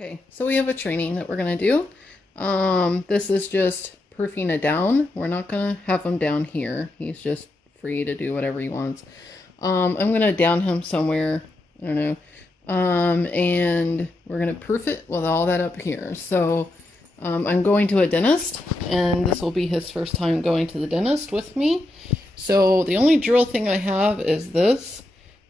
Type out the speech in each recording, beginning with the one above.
Okay, so we have a training that we're going to do. This is just proofing it down. We're not going to have him down here. He's just free to do whatever he wants. I'm going to down him somewhere. I don't know. And we're going to proof it with all that up here. So I'm going to a dentist, and this will be his first time going to the dentist with me. So the only drill thing I have is this.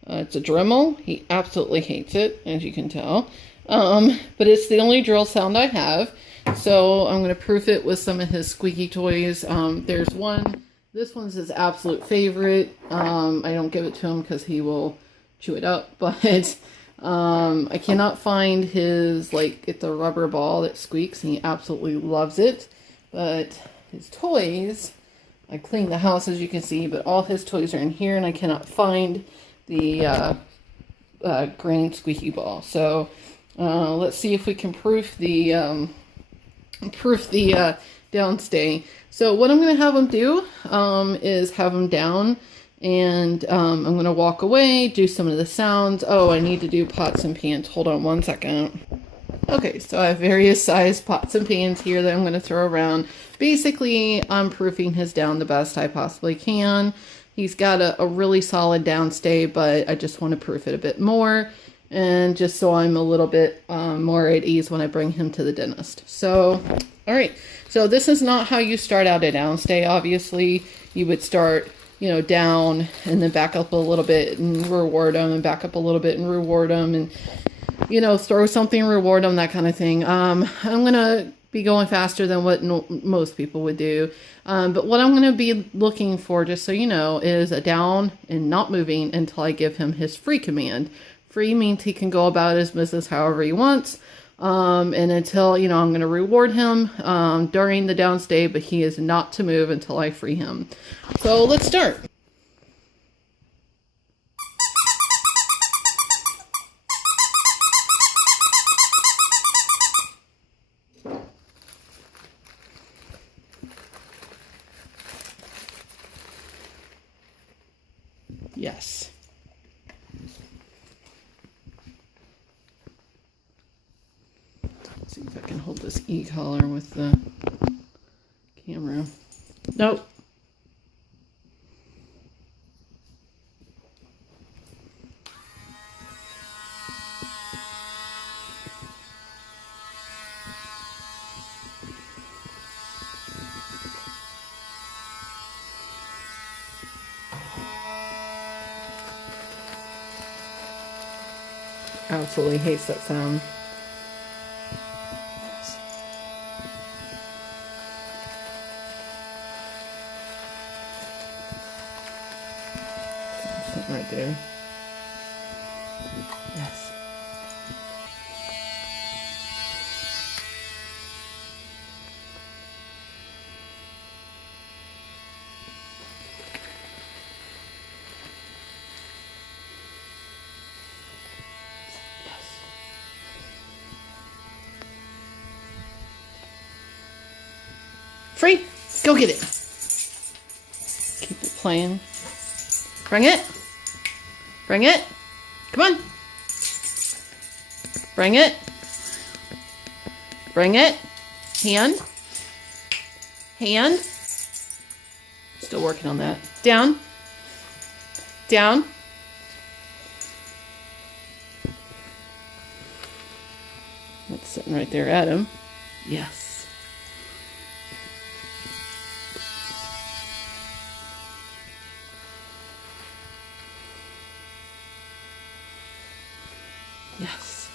It's a dremmel. He absolutely hates it, as you can tell. But it's the only drill sound I have. So I'm going to proof it with some of his squeaky toys. There's one. This one's his absolute favorite. I don't give it to him because he will chew it up. But I cannot find his, it's a rubber ball that squeaks, and he absolutely loves it. But his toys, I cleaned the house, as you can see, but all his toys are in here, and I cannot find the grain squeaky ball. So let's see if we can proof the downstay. So what I'm going to have him do is have him down, and I'm going to walk away, do some of the sounds. Oh, I need to do pots and pans. Hold on one second. Okay, so I have various size pots and pans here that I'm going to throw around. Basically, I'm proofing his down the best I possibly can. He's got a really solid downstay, but I just want to proof it a bit more, and just so I'm a little bit more at ease when I bring him to the dentist. So, all right. So this is not how you start out a downstay. Obviously, you would start, down and then back up a little bit and reward them, and back up a little bit and reward them, and, throw something, reward them, that kind of thing. I'm going to be going faster than what most people would do. But what I'm going to be looking for, just so you know, is a down and not moving until I give him his free command. Free means he can go about his business however he wants. And until, I'm going to reward him during the downstay, but he is not to move until I free him. So let's start. Yes. Let's see if I can hold this e-collar with the camera. Nope. Absolutely hates that sound. Something right there. Yes. Free! Go get it! Keep it playing. Bring it! Bring it! Come on! Bring it! Bring it! Hand! Hand! Still working on that. Down! Down! That's sitting right there at him. Yes. Yes.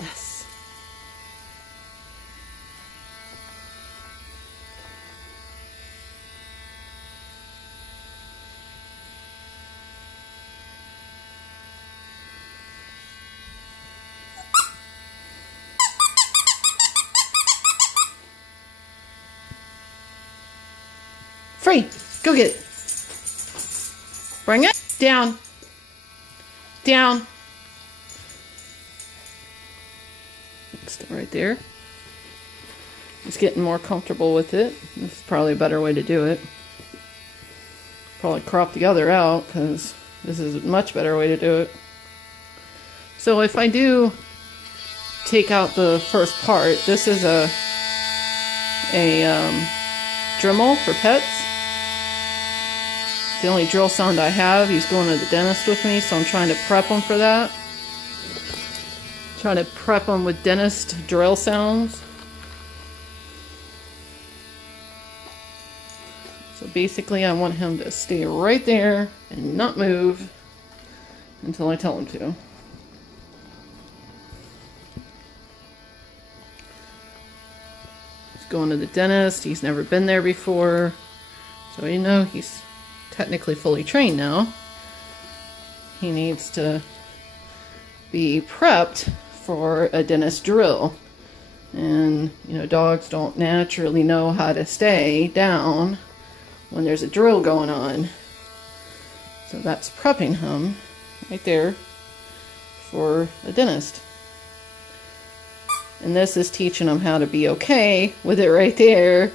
Yes. Free. Go get it. Bring it. Down. Down. Still right there. He's getting more comfortable with it. This is probably a better way to do it. Probably crop the other out because this is a much better way to do it. So if I do take out the first part, this is a dremmel for pets. It's the only drill sound I have. He's going to the dentist with me, so I'm trying to prep him for that. Trying to prep him with dentist drill sounds. So basically I want him to stay right there and not move until I tell him to. He's going to the dentist. He's never been there before. So you know he's technically fully trained now. He needs to be prepped for a dentist drill. And you know, dogs don't naturally know how to stay down when there's a drill going on. So that's prepping him right there for a dentist. And this is teaching him how to be okay with it right there,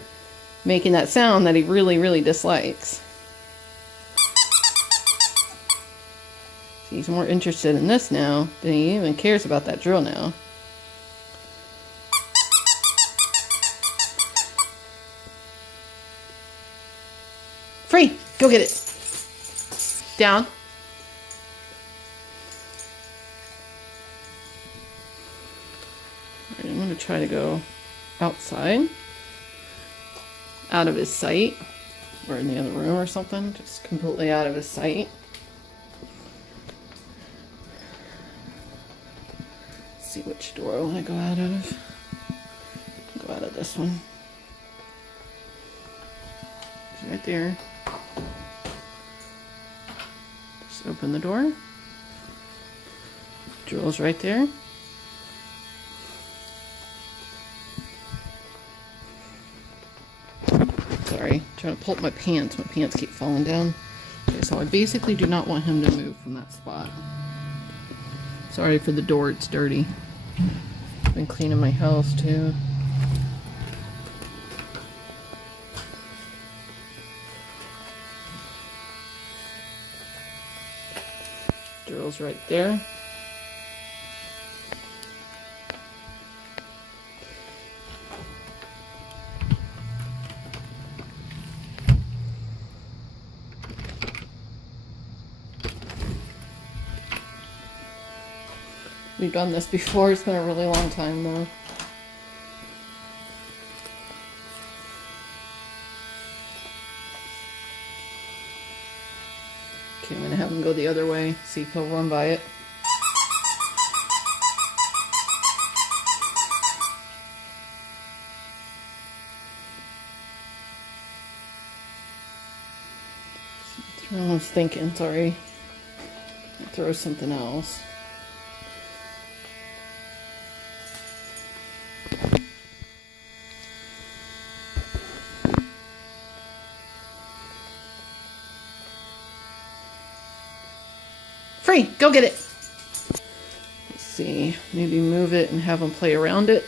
making that sound that he really, really dislikes. He's more interested in this now than he even cares about that drill now. Free! Go get it! Down. Alright, I'm going to try to go outside. Out of his sight. Or in the other room or something. Just completely out of his sight. See which door I want to go out of. Go out of this one. It's right there. Just open the door. Drill's right there. Sorry, trying to pull up my pants. My pants keep falling down. Okay, so I basically do not want him to move from that spot. Sorry for the door, it's dirty. I've been cleaning my house too. Drill's right there. We've done this before. It's been a really long time though. Okay, I'm gonna have him go the other way, see if he'll run by it. I was thinking, sorry. I'll throw something else. Free, go get it. Let's see, maybe move it and have them play around it.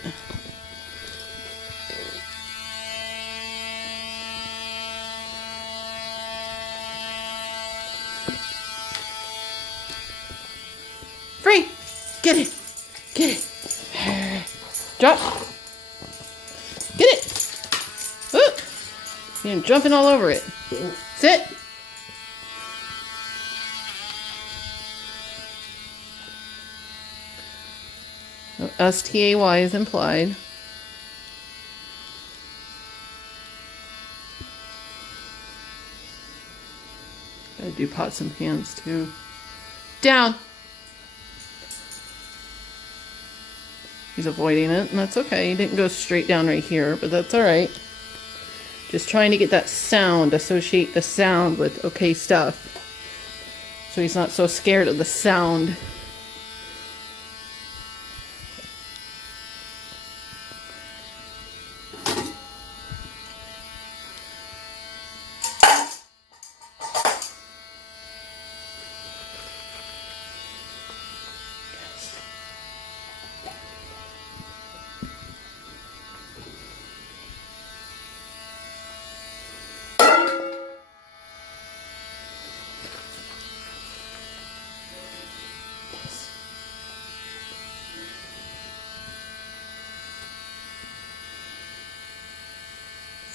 Free, get it, get it. Drop. Get it. Ooh. You're jumping all over it. Sit. S-T-A-Y is implied. Gotta do pots and pans too. Down! He's avoiding it, and that's okay. He didn't go straight down right here, but that's alright. Just trying to get that sound, associate the sound with okay stuff. So he's not so scared of the sound.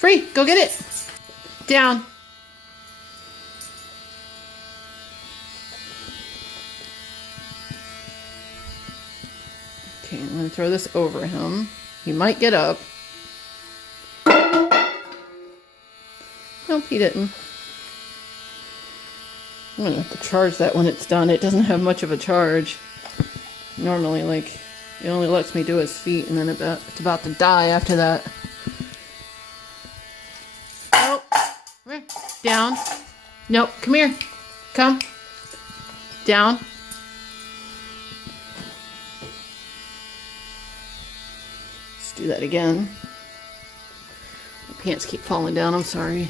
Free. Go get it. Down. Okay, I'm going to throw this over him. He might get up. Nope, he didn't. I'm going to have to charge that when it's done. It doesn't have much of a charge. Normally, like, it only lets me do his feet, and then it's about to die after that. Oh, come here. Down. Nope, come here. Come. Down. Let's do that again. My pants keep falling down, I'm sorry.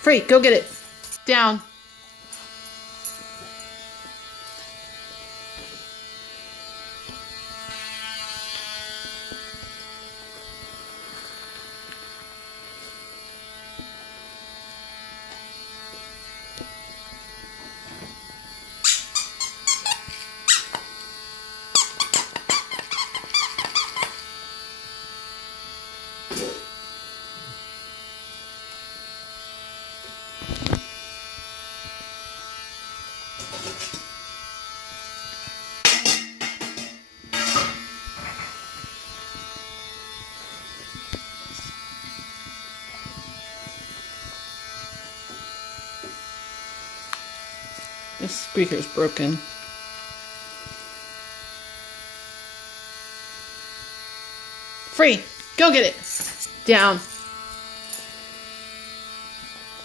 Free, go get it. Down. This speaker's broken. Free! Go get it! Down.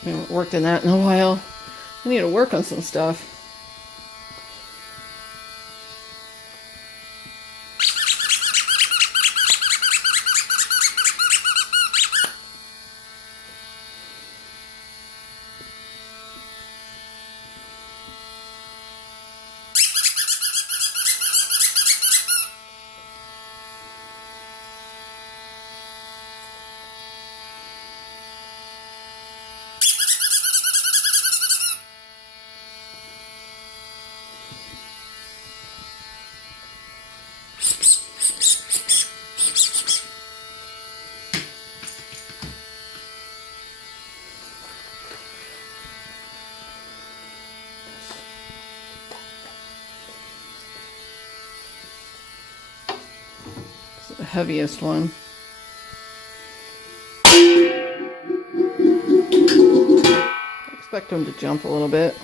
We haven't worked on that in a while. I need to work on some stuff. The heaviest one. I expect him to jump a little bit.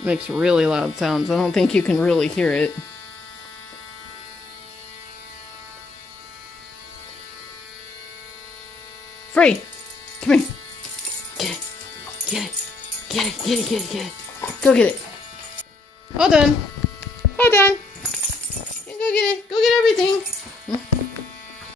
It makes really loud sounds. I don't think you can really hear it. Free! Come here. Get it. Get it. Get it. Get it. Get it. Get it. Go get it. All done. All done. Go get it. Go get everything.